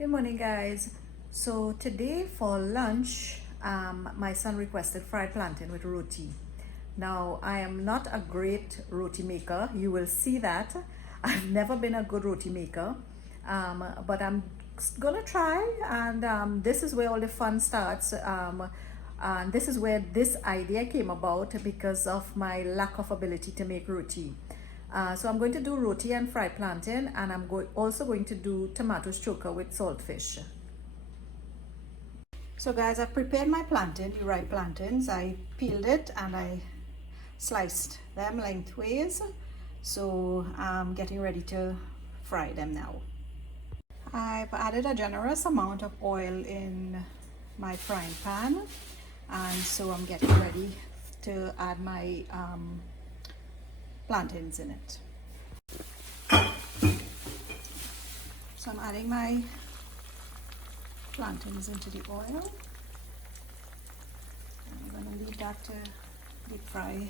Good morning, guys. So today for lunch, my son requested fried plantain with roti. Now, I am not a great roti maker. You will see that. I've never been a good roti maker, but I'm gonna try. And this is where all the fun starts. And this is where this idea came about because of my lack of ability to make roti. So I'm going to do roti and fried plantain, and I'm also going to do tomatoes choka with saltfish. So guys, I've prepared my plantain, the ripe plantains. I peeled it and I sliced them lengthways. So I'm getting ready to fry them now. I've added a generous amount of oil in my frying pan, and so I'm getting ready to add my plantains in it. So I'm adding my plantains into the oil. I'm going to leave that to deep fry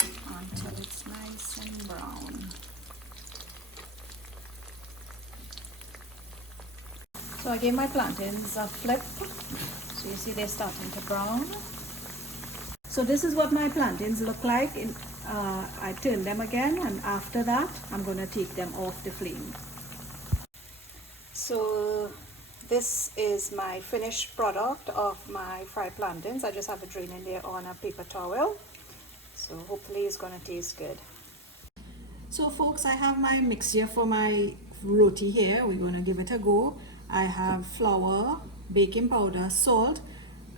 until it's nice and brown. So I gave my plantains a flip. So you see they're starting to brown. So this is what my plantains look like. I turn them again, and after that I'm going to take them off the flame. So this is my finished product of my fried plantains. I just have it drained in there on a paper towel. So hopefully it's going to taste good. So folks, I have my mix here for my roti here. We're going to give it a go. I have flour, baking powder, salt,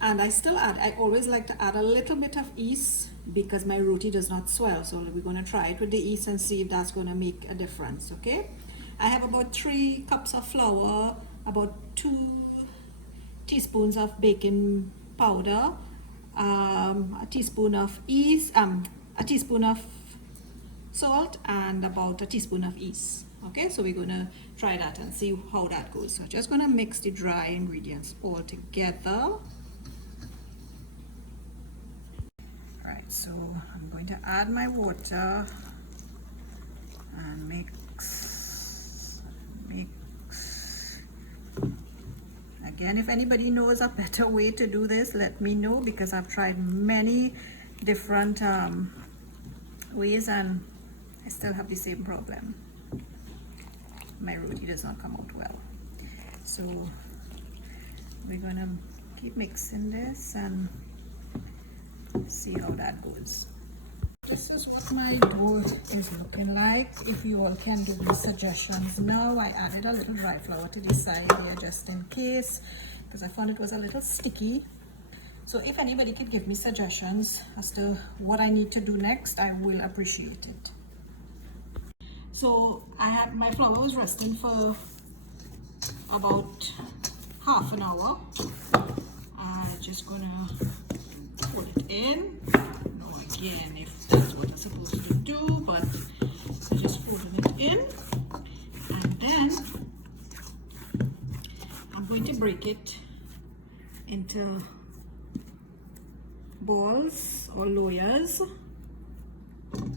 and I always like to add a little bit of yeast because my roti does not swell. So we're going to try it with the yeast and see if that's going to make a difference. Okay, I have about 3 cups of flour, about 2 teaspoons of baking powder, a teaspoon of yeast, a teaspoon of salt, and about a teaspoon of yeast. Okay, so we're going to try that and see how that goes. So just going to mix the dry ingredients all together. Right, so I'm going to add my water and mix. Again, if anybody knows a better way to do this, let me know, because I've tried many different ways and I still have the same problem. My roti does not come out well. So we're gonna keep mixing this and see how that goes. This is what my dough is looking like. If you all can give me suggestions now. I added a little dry flour to the side here just in case, because I found it was a little sticky. So if anybody could give me suggestions as to what I need to do next, I will appreciate it. So my flour was resting for about half an hour. I'm just gonna put it in. Now again, if that's what I'm supposed to do, but I'm just folding it in, and then I'm going to break it into balls or layers. Let me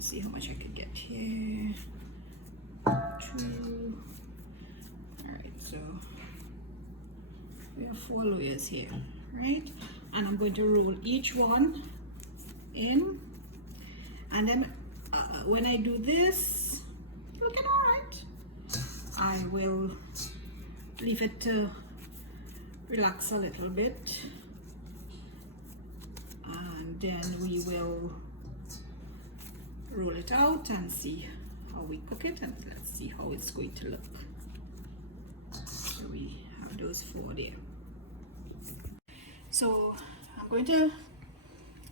see how much I can get here. 2. All right, so we have 4 layers here, right? And I'm going to roll each one in, and then when I do this, looking all right, I will leave it to relax a little bit, and then we will roll it out and see how we cook it, and let's see how it's going to look. So we have those 4 there. So I'm going to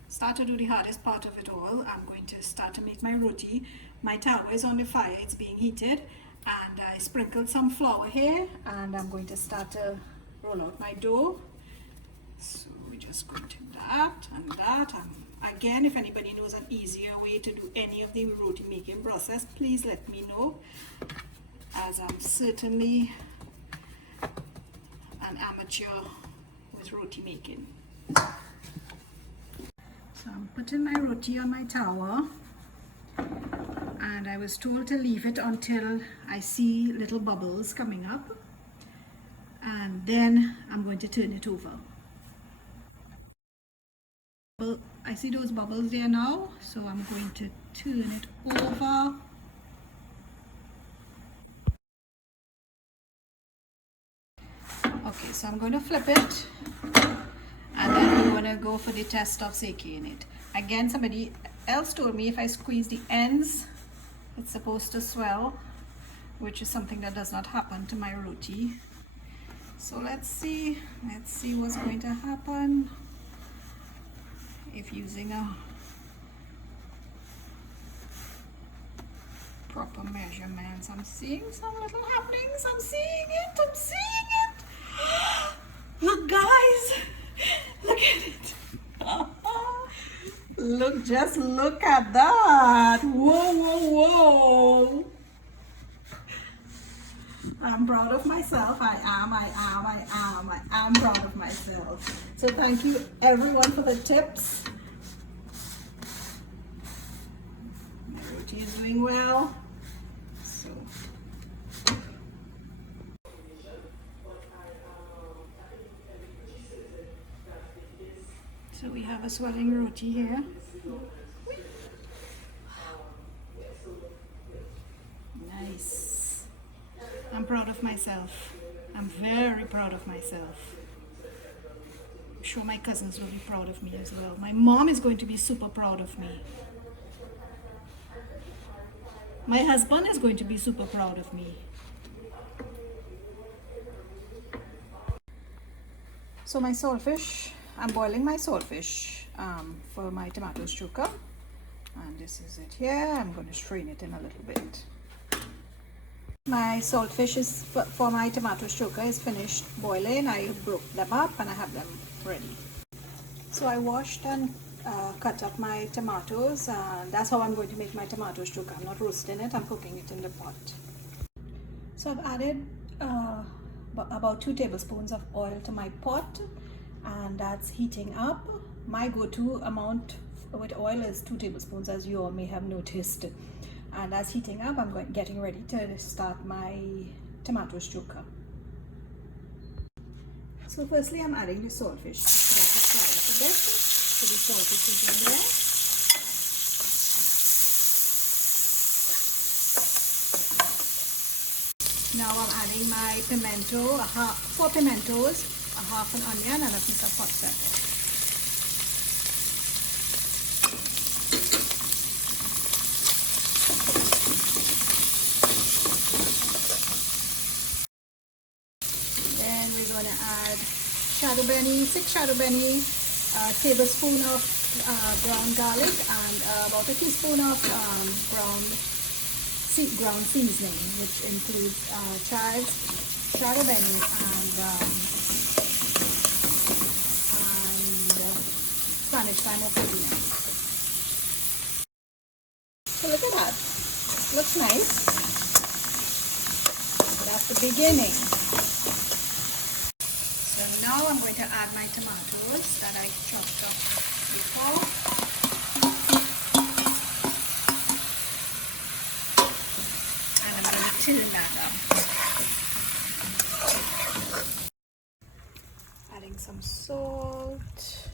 start to do the hardest part of it all. I'm going to start to make my roti. My tawa is on the fire, it's being heated, and I sprinkled some flour here, and I'm going to start to roll out my dough. So we're just going to that and that. Again, if anybody knows an easier way to do any of the roti making process, please let me know, as I'm certainly an amateur with roti making. So I'm putting my roti on my tawa, and And I was told to leave it until I see little bubbles coming up, and then I'm going to turn it over. Well, I see those bubbles there now, so I'm going to turn it over. Okay, so I'm going to flip it, and then we're going to go for the test of sake in it. Again, somebody else told me if I squeeze the ends, it's supposed to swell, which is something that does not happen to my roti. So let's see what's going to happen if using a proper measurements. I'm seeing some little happenings. I'm seeing it. Look, guys, look at it. Just look at that. Whoa. I'm proud of myself. I am proud of myself. So thank you everyone for the tips. My roti is doing well. So we have a swelling roti here. Nice. I'm proud of myself. I'm very proud of myself. I'm sure my cousins will be proud of me as well. My mom is going to be super proud of me. My husband is going to be super proud of me. So my saltfish, I'm boiling my saltfish for my tomato choka. And this is it here. I'm going to strain it in a little bit. My saltfish is for my tomato choka is finished boiling. I broke them up and I have them ready. So I washed and cut up my tomatoes. That's how I'm going to make my tomato choka. I'm not roasting it, I'm cooking it in the pot. So I've added about 2 tablespoons of oil to my pot, and that's heating up. My go-to amount with oil is 2 tablespoons, as you all may have noticed. And as heating up, I'm getting ready to start my tomato choka. So firstly, I'm adding the saltfish. So that's fry it a bit. So the saltfish is in there. Now I'm adding my pimento, 4 pimentos, a half an onion, and a piece of hot pepper. Going to add shadow benny, 6 shadow benny, a tablespoon of ground garlic, and about a teaspoon of ground seasoning, which includes chives, shadow benny, and Spanish thyme or pudding. So look at that. Looks nice. So that's the beginning. Now I'm going to add my tomatoes that I chopped up before. And I'm going to turn that up. Adding some salt.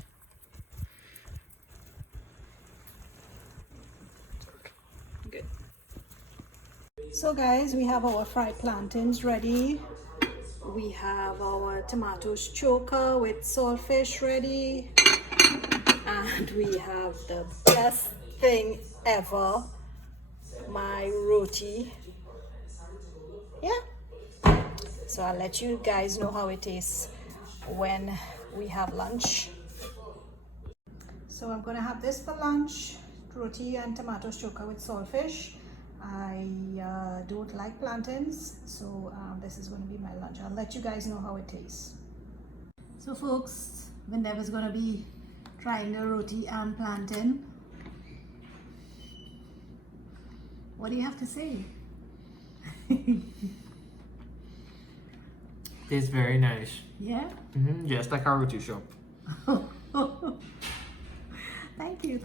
Good. So guys, we have our fried plantains ready. We have our tomatoes choka with saltfish ready, and we have the best thing ever, my roti. Yeah, so I'll let you guys know how it tastes when we have lunch. So I'm gonna have this for lunch, roti and tomatoes choka with saltfish. I don't like plantains, so this is going to be my lunch. I'll let you guys know how it tastes. So folks, Vindev is going to be trying the roti and plantain. What do you have to say? Tastes very nice. Yeah? Just like our roti shop. Thank you.